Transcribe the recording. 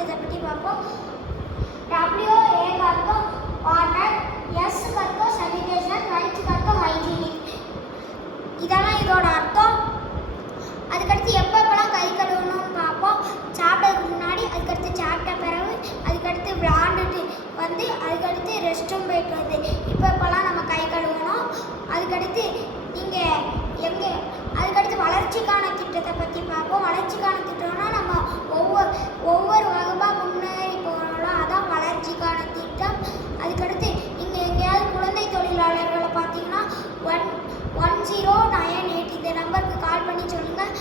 திட்டத்தை பற்றி பார்ப்போம். WA அர்த்தம் வாட்டர், S அர்த்தம் சானிடேஷன், H அர்த்தம் ஹைஜீனிக். இதெல்லாம் இதோட அர்த்தம். அதுக்கடுத்து எப்பப்பெல்லாம் கை கழுவணும்னு பார்ப்போம். சாப்பிட்றதுக்கு முன்னாடி, அதுக்கடுத்து சாப்பிட்ட பிறகு, அதுக்கடுத்து விளாண்டுட்டு வந்து, அதுக்கடுத்து ரெஸ்ட் ரூம் போயிட்டு வந்து இப்பப்பெல்லாம் நம்ம கை கழுவணும். அதுக்கடுத்து அதுக்கடுத்து வளர்ச்சிக்கான திட்டத்தை பற்றி பார்ப்போம். வளர்ச்சிக்கான திட்டம்னா நம்ம ஒவ்வொரு வகுப்பாக முன்னேறி போகிறோம், அதான் வளர்ச்சிக்கான திட்டம். அதுக்கடுத்து நீங்கள் எங்கேயாவது குழந்தை தொழிலாளர்களை பார்த்தீங்கன்னா 1098 இந்த நம்பருக்கு கால் பண்ணி சொல்லுங்கள்.